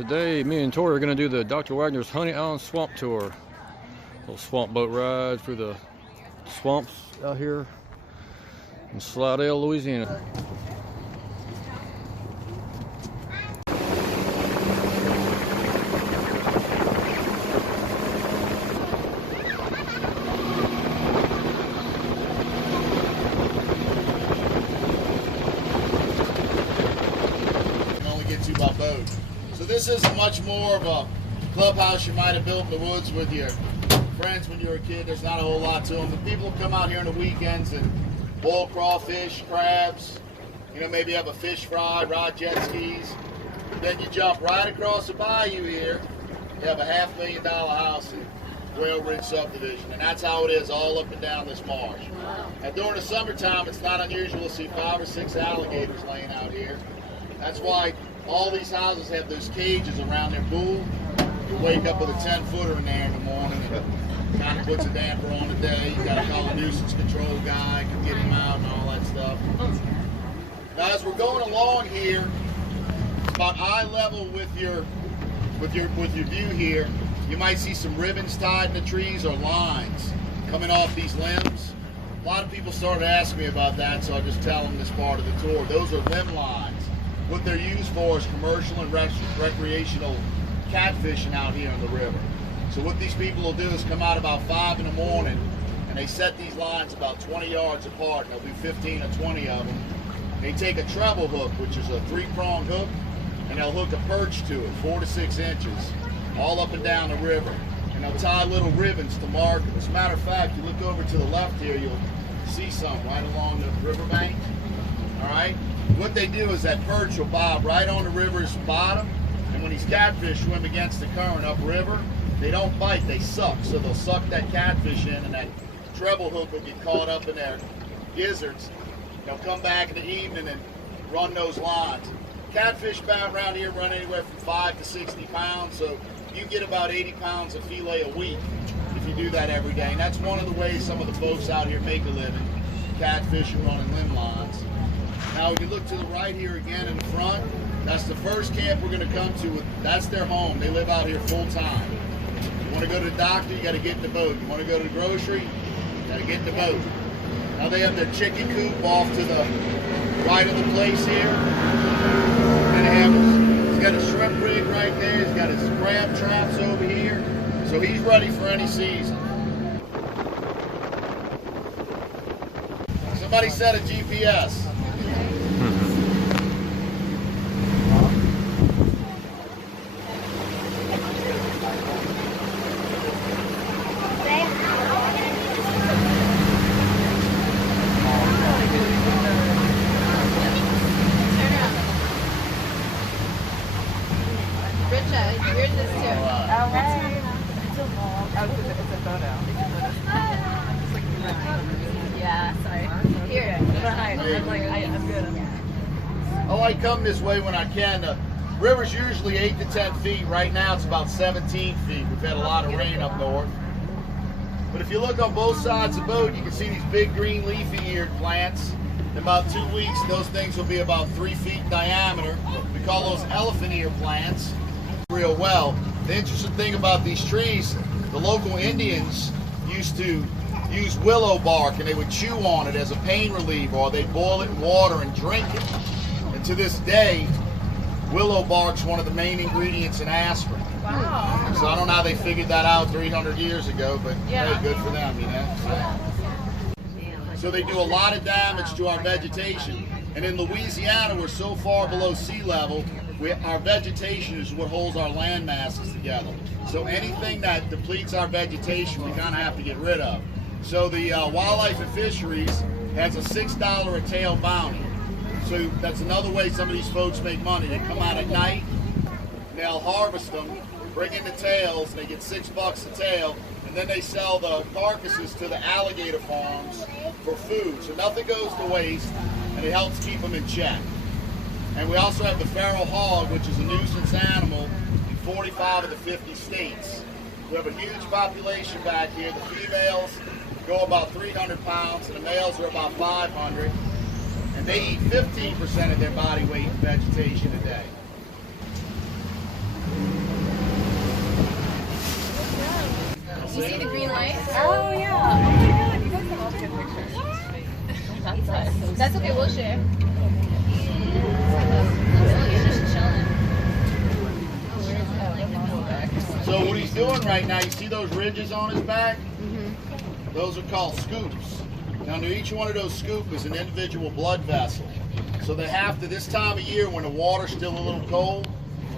Today, me and Tori are going to do the Dr. Wagner's Honey Island Swamp Tour. Little swamp boat ride through the swamps out here in Slidell, Louisiana. By boat. So this isn't much more of a clubhouse you might have built in the woods with your friends when you were a kid. There's not a whole lot to them. But people come out here on the weekends and boil crawfish, crabs, you know, maybe have a fish fry, ride jet skis. Then you jump right across the bayou here. You have a $500,000 house in Whale Ridge subdivision, and that's how it is all up and down this marsh. Now during the summertime, it's not unusual to see 5 or 6 alligators laying out here. That's why all these houses have those cages around their pool. You wake up with a 10-footer in there in the morning and kind of puts a damper on the day. You got to call a nuisance control guy, can get him out and all that stuff. Now as we're going along here, it's about eye level with your view here. You might see some ribbons tied in the trees or lines coming off these limbs. A lot of people started asking me about that, so I'll just tell them this part of the tour. Those are limb lines. What they're used for is commercial and recreational catfishing out here in the river. So what these people will do is come out about 5 in the morning and they set these lines about 20 yards apart, and there'll be 15 or 20 of them. They take a treble hook, which is a 3-pronged hook, and they'll hook a perch to it, 4 to 6 inches, all up and down the river. And they'll tie little ribbons to mark it. As a matter of fact, you look over to the left here, you'll see some right along the riverbank. All right? What they do is that perch will bob right on the river's bottom, and when these catfish swim against the current upriver, they don't bite, they suck. So they'll suck that catfish in, and that treble hook will get caught up in their gizzards. They'll come back in the evening and run those lines. Catfish around here run anywhere from 5 to 60 pounds, so you get about 80 pounds of fillet a week if you do that every day. And that's one of the ways some of the folks out here make a living, catfish and running limb lines. Now, if you look to the right here again in the front, that's the first camp we're going to come to. That's their home. They live out here full time. You want to go to the doctor, you got to get in the boat. You want to go to the grocery, you got to get in the boat. Now they have their chicken coop off to the right of the place here. And he's got a shrimp rig right there. He's got his crab traps over here. So he's ready for any season. Somebody set a GPS. I like come this way when I can. The river's usually 8 to 10 feet. Right now it's about 17 feet. We've had a lot of rain up north. But if you look on both sides of the boat, you can see these big green leafy-eared plants. In about 2 weeks, those things will be about 3 feet in diameter. We call those elephant ear plants real well. The interesting thing about these trees, the local Indians used to use willow bark and they would chew on it as a pain reliever, or they'd boil it in water and drink it. And to this day, willow bark's one of the main ingredients in aspirin. Wow. So I don't know how they figured that out 300 years ago, but hey, good for them, you know. So they do a lot of damage to our vegetation. And in Louisiana, we're so far below sea level, our vegetation is what holds our land masses together. So anything that depletes our vegetation, we kind of have to get rid of. So the Wildlife and Fisheries has a $6 a tail bounty. So that's another way some of these folks make money. They come out at night, they'll harvest them, bring in the tails, they get $6 a tail, and then they sell the carcasses to the alligator farms for food. So nothing goes to waste, and it helps keep them in check. And we also have the feral hog, which is a nuisance animal in 45 of the 50 states. We have a huge population back here. The females go about 300 pounds, and the males are about 500. And they eat 15% of their body weight in vegetation a day. share. So what he's doing right now, you see those ridges on his back? Those are called scoops. Now, under each one of those scoops is an individual blood vessel. So they have to, this time of year when the water's still a little cold,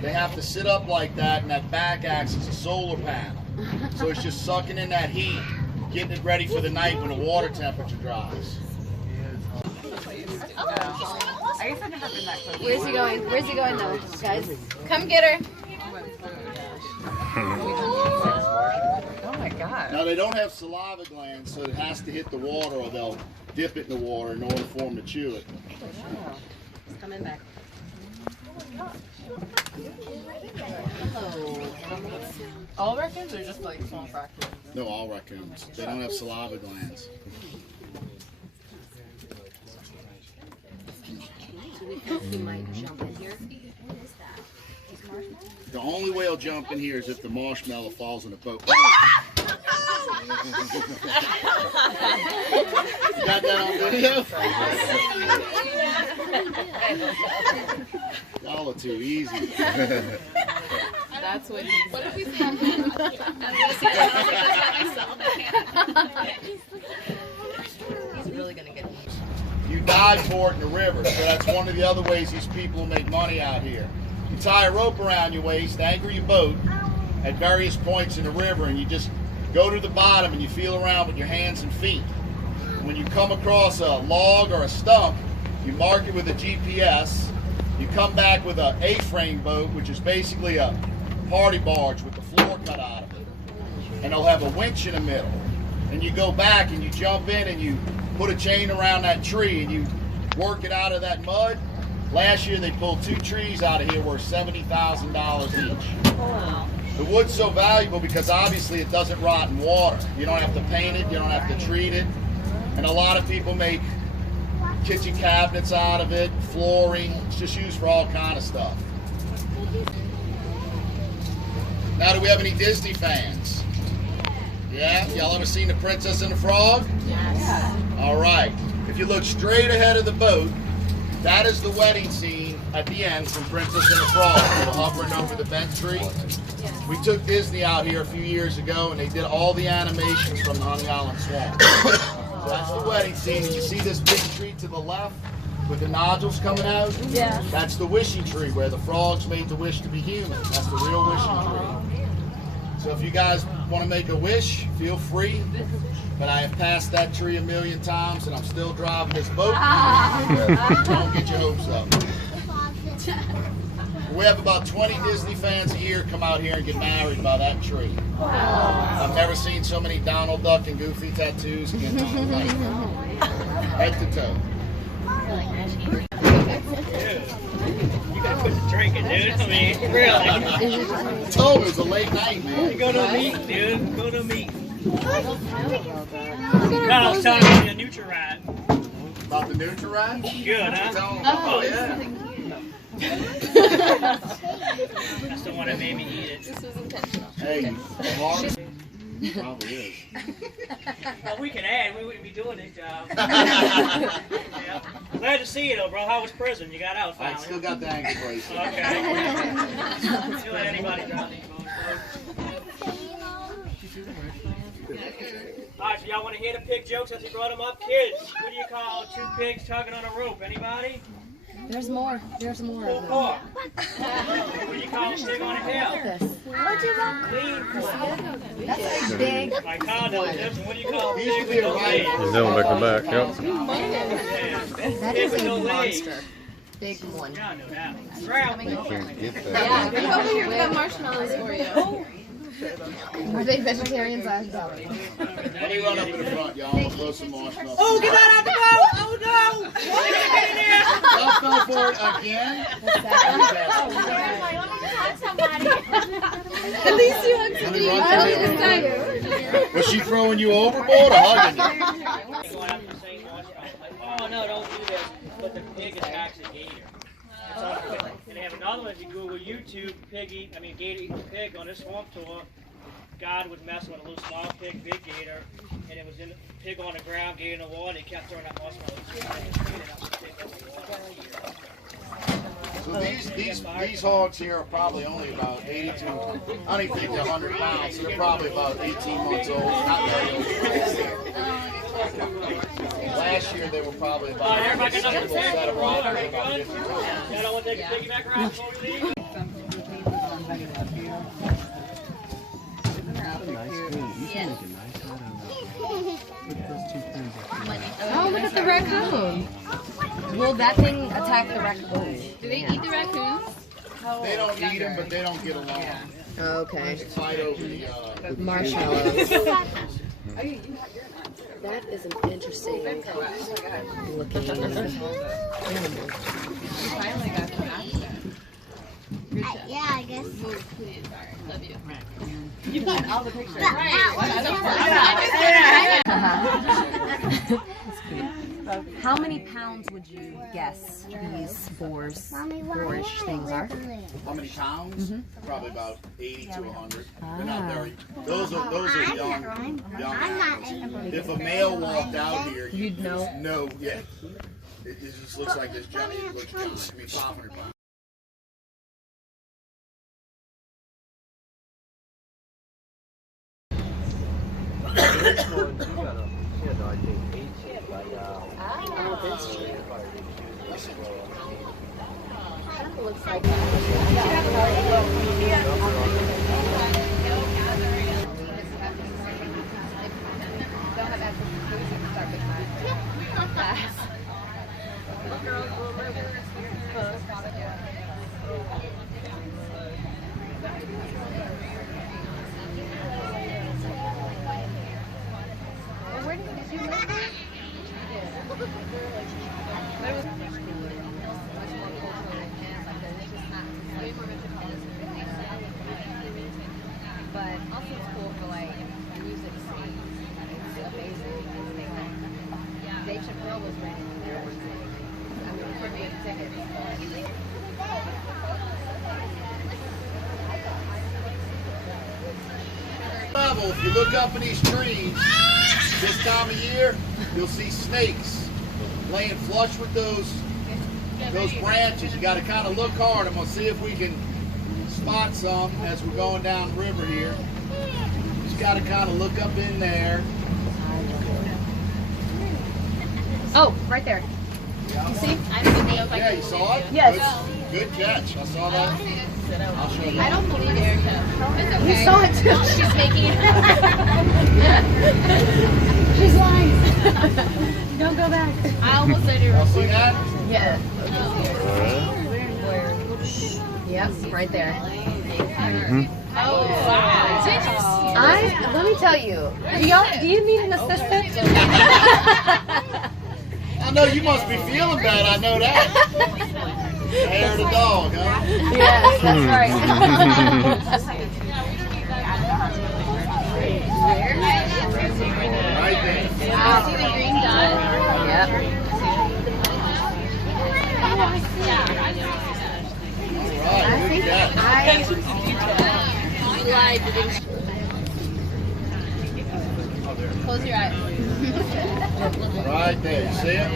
they have to sit up like that, and that back acts as a solar panel. So it's just sucking in that heat, getting it ready for the night when the water temperature drops. Where's he going? Where's he going now, guys? Come get her. Oh my God. Now they don't have saliva glands, so it has to hit the water or they'll dip it in the water in order for them to chew it. He's coming back. All raccoons or just like small fractures? No, all raccoons. They don't have saliva glands. He might jump in here. The only way he'll jump in here is if the marshmallow falls in the boat. You got that on video? Y'all are too easy. That's what he said. What if we stand him? He's really gonna get it. You dive for it in the river, so that's one of the other ways these people make money out here. You tie a rope around your waist, anchor your boat at various points in the river, and you just go to the bottom and you feel around with your hands and feet. When you come across a log or a stump, you mark it with a GPS. You come back with an A-frame boat, which is basically a party barge with the floor cut out of it. And they'll have a winch in the middle. And you go back and you jump in and you put a chain around that tree and you work it out of that mud. Last year they pulled 2 trees out of here worth $70,000 each. Wow. The wood's so valuable because obviously it doesn't rot in water. You don't have to paint it, you don't have to treat it. And a lot of people make kitchen cabinets out of it, flooring. It's just used for all kind of stuff. Now, do we have any Disney fans? Yeah? Y'all ever seen The Princess and the Frog? Yes. All right. If you look straight ahead of the boat, that is the wedding scene at the end from Princess and the Frog. They're hovering over the bent tree. We took Disney out here a few years ago, and they did all the animations from the Honey Island Swamp. So that's the wedding scene. And you see this big tree to the left with the nodules coming out? Yeah. That's the wishing tree where the frogs made the wish to be human. That's the real wishing tree. So if you guys want to make a wish, feel free. But I have passed that tree 1,000,000 times, and I'm still driving this boat. Don't get your hopes up. We have about 20 Disney fans a year come out here and get married by that tree. I've never seen so many Donald Duck and Goofy tattoos again in my life. Head to toe. You gotta quit the drinking, dude. I mean, really. I told him it was a late night, man. Go to a meeting, dude. Go to a meeting. God, I was telling you the Nutri-Ride. About the Nutri-Ride? Good, huh? Oh, yeah. That's the one that made me eat it. This was intentional. Hey, Mark. Probably is. Well, we can add. We wouldn't be doing this job. Yeah. Glad to see you, though, bro. How was prison? You got out I finally. still got the ankle bracelet. Okay. You let anybody drop these phones. All right, so y'all want to hear the pig jokes since he brought them up? Kids, what do you call 2 pigs tugging on a rope? Anybody? There's more. There's more. Pull pork. What do you call a stick on a hill? Lean pork. That's big. My condo is this, and what do you call a He pig used to be with a no writer. legs? He's doing back and back, yep. That Pig is with a no legs. monster. Big one. Yeah, I know that. Trout. Yeah, we over here we got marshmallows for you. Are they vegetarians? I doubt it. Let me run up in the front, y'all. I'm gonna throw some marshmallows. Oh, get that out the boat! Oh no! Y'all fell for it again? What's that? At least you hugged Let me Steve. run I through was here. excited. Was she throwing you overboard or hugging you? Going after the same marshmallow. Like, oh no, don't do this. But the pig attacks a gator. It's unfair. And they have another one. If you Google YouTube, gator eating pig on this swamp tour, God was messing with a little small pig, big gator. and it was in the pig on the ground, getting in the water. He kept throwing that marshmallows. So these hogs here are probably only about 80 to, I don't even think they're 100 pounds, so they're probably about 18 months old. Not very old. Last year they were probably about a single set of hogs. Y'all don't want to take a piggyback ride before we leave? Oh, look at the raccoon. Will that thing attack the raccoon? Do they eat the raccoons? They don't eat them, but they don't get along. Okay. They fight over the Marshmallows. That is an interesting looking animal. Yeah, I guess. Love you. You got all the pictures. How many pounds would you guess these boarish things are? How many pounds? Probably about 80 to 100. They're not very. Those are young animals. If a male walked out here, you'd know. No, yeah. It just looks like this giant. It looks giant. I mean, 500 pounds. Looks like But also it's cool for like music scene. It's amazing. Dave Chappelle was renting there. I mean, for big tickets. If you look up in these trees, this time of year, you'll see snakes laying flush with those branches. You got to kind of look hard. I'm gonna see if we can spot some as we're going down the river here. Just got to kind of look up in there. Oh, right there. You see? Yeah, you saw it? Yes. Good catch. I saw that. I'll show you. I don't believe Erica. It's okay. You saw it too. She's making it. She's lying. Don't go back. I almost said it. Y'all see that? Yeah. Yep, right there. Oh, wow. Let me tell you. Do you need an assistant? I know you must be feeling bad. I know that. Hair of the dog, huh? Yes, that's right. Right there. See the green dot? Yep. Right, good catch. Close your eyes. Right there. You see it?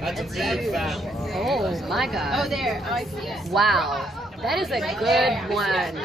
That's a big fat one. oh my god. Oh, there. Oh, I see it. Wow. That is a good one.